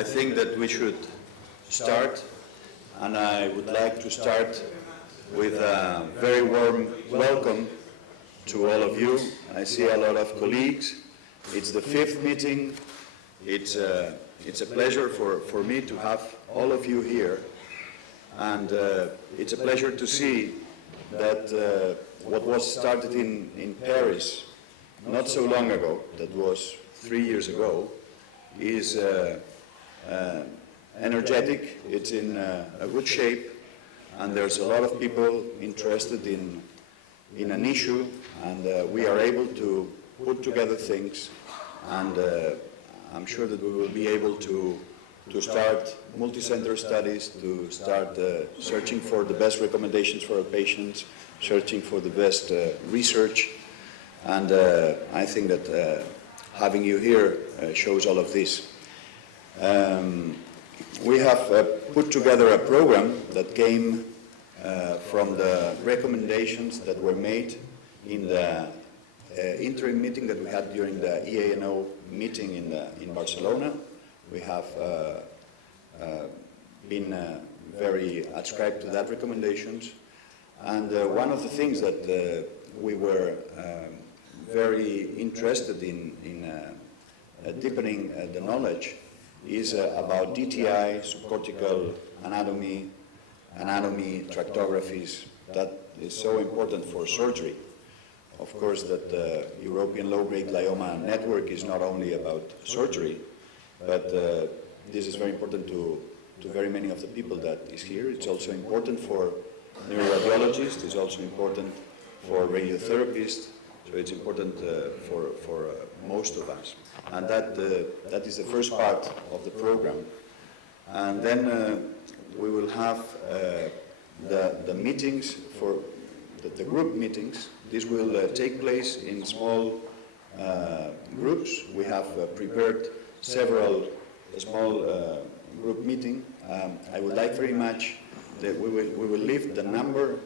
I think that we should start, and I would like to start with a very warm welcome to all of you. I see a lot of colleagues. It's the 5th meeting. It's a pleasure for me to have all of you here, and it's a pleasure to see that what was started in Paris not so long ago, that was 3 years ago, is energetic, it's in a good shape, and there's a lot of people interested in an issue, and we are able to put together things, and I'm sure that we will be able to start multi-center studies, to start searching for the best recommendations for our patients, searching for the best research, and I think that having you here shows all of this. We have put together a program that came from the recommendations that were made in the interim meeting that we had during the EANO meeting in Barcelona. We have been very adscribed to that recommendations, and one of the things that we were very interested in deepening the knowledge is about DTI, subcortical anatomy, tractographies. That is so important for surgery. Of course, that the European low-grade glioma network is not only about surgery, but this is very important to very many of the people that is here. It's also important for neuroradiologists, it's also important for radiotherapists, so it's important for most of us. And that is the first part of the program. And then we will have the meetings, for the group meetings. This will take place in small groups. We have prepared several small group meetings. I would like very much that we will leave the number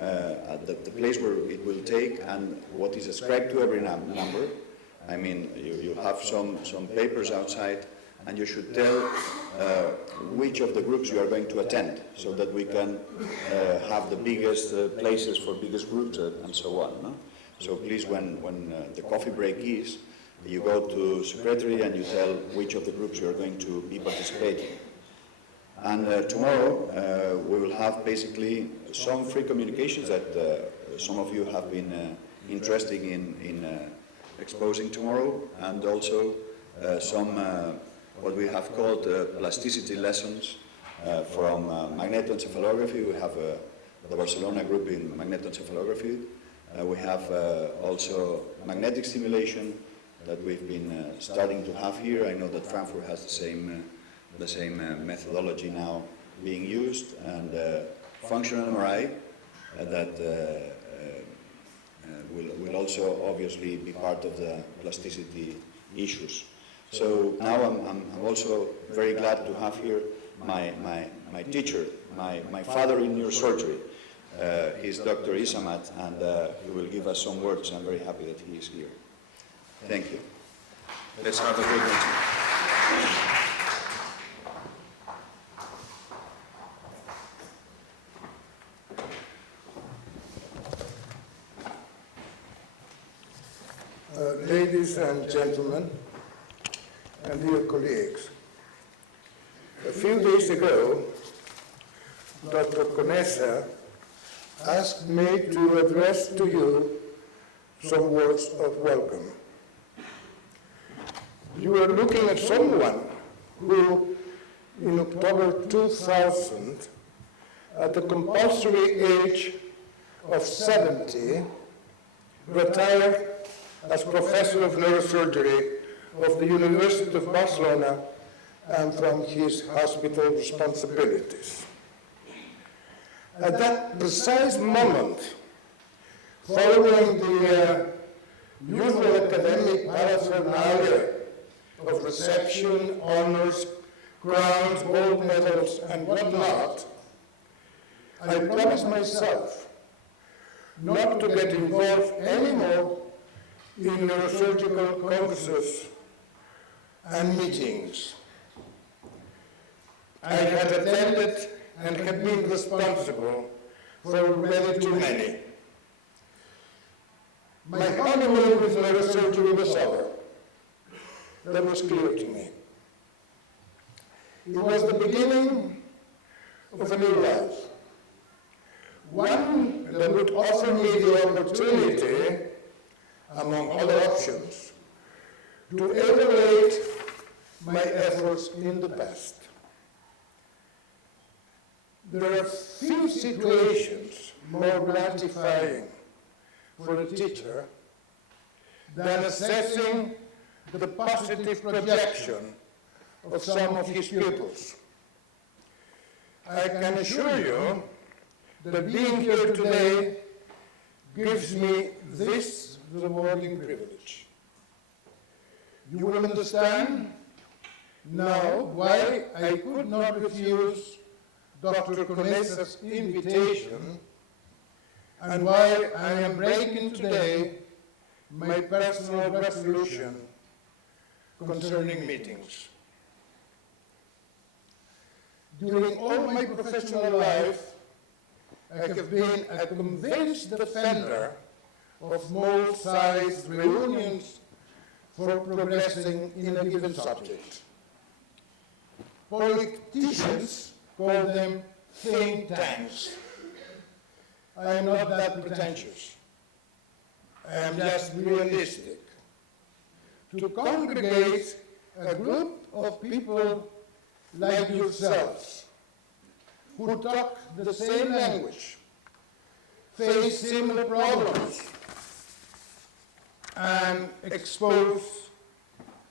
at the place where it will take and what is ascribed to every number. I mean, you have some papers outside, and you should tell which of the groups you are going to attend, so that we can have the biggest places for biggest groups and so on. No? So please, when the coffee break is, you go to secretary and you tell which of the groups you are going to be participating. And tomorrow we will have basically some free communications that some of you have been interested in exposing tomorrow, and also some what we have called plasticity lessons from magnetoencephalography. We have the Barcelona group in magnetoencephalography. We have also magnetic stimulation that we've been starting to have here. I know that Frankfurt has the same methodology now being used, and functional MRI that will also obviously be part of the plasticity issues. So now I'm also very glad to have here my teacher, my father in neurosurgery. He's Dr. Isamat, and he will give us some words. I'm very happy that he is here. Thank you. Let's have a good meeting. Ladies and gentlemen, and dear colleagues, a few days ago, Dr. Conesa asked me to address to you some words of welcome. You are looking at someone who, in October 2000, at the compulsory age of 70, retired as professor of neurosurgery of the University of Barcelona and from his hospital responsibilities. At that precise moment, following the usual academic paraphernalia of reception, honors, crowns, gold medals, and whatnot, I promised myself not to get involved anymore in neurosurgical congresses and meetings. I had attended and had been responsible for many too many. My honeymoon with neurosurgery was over. That was clear to me. It was the beginning of a new life. One that would offer me the opportunity, among other options, to evaluate my efforts in the past. There are few situations more gratifying for a teacher than assessing the positive projection of some of his pupils. I can assure you that being here today gives me this rewarding privilege. You will understand now why I could not refuse Dr. Conesa's invitation and why I am breaking today my personal resolution concerning meetings. During all my professional life, I have been a convinced defender of small-sized reunions for progressing in a given subject. Politicians call them think tanks. I am not that pretentious. I am just realistic. To congregate a group of people like yourselves, who talk the same language, face similar problems, and expose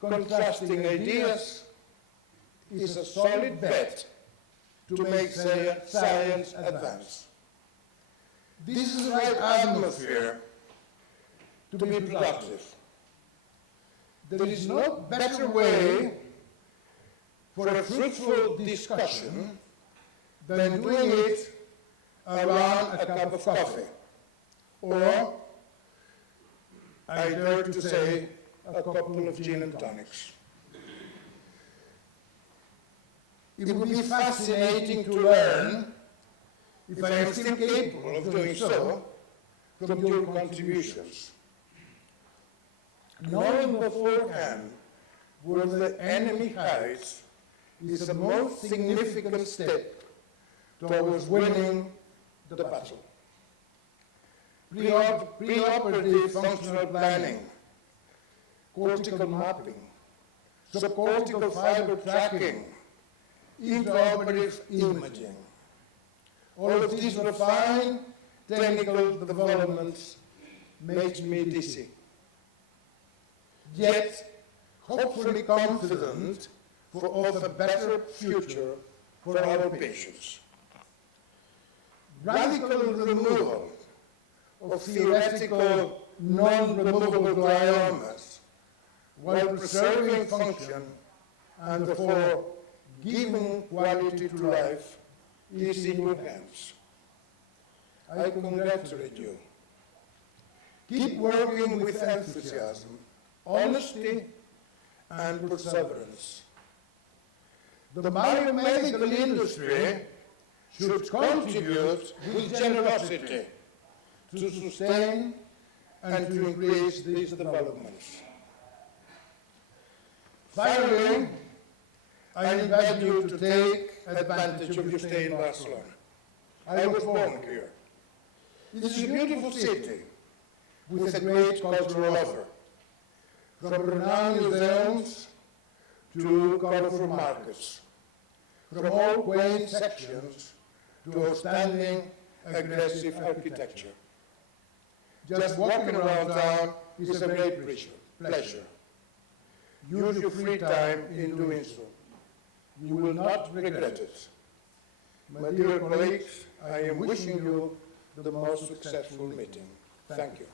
contrasting ideas, is a solid bet to make science advance. This is the right atmosphere to be productive. There is no better way for a fruitful discussion than doing it around a cup of coffee, or, I dare to say, a couple of gin and tonics. It would be fascinating to learn, if I am still capable of doing so, from your contributions. Knowing beforehand where the enemy hides is the most significant step towards winning the battle. Preoperative functional planning, cortical mapping, subcortical fiber tracking, intraoperative imaging. All of these refined technical developments makes me dizzy. Yet, hopefully confident of a better future for our patients. Radical removal of theoretical non-removable gliomas while preserving function and therefore giving quality to life is in your hands. I congratulate you. Keep working with enthusiasm, honesty, and perseverance. The biomedical industry should contribute with generosity to sustain and to increase these developments. Finally, I invite you to take advantage of your stay in Barcelona. I was born here. It is a beautiful city with a great cultural offer, from renowned museums to colorful markets, from all quaint sections to outstanding aggressive architecture. Just walking around town is a great pleasure. Use your free time in doing so. You will not regret it. My dear colleagues, I am wishing you the most successful meeting. Thank you.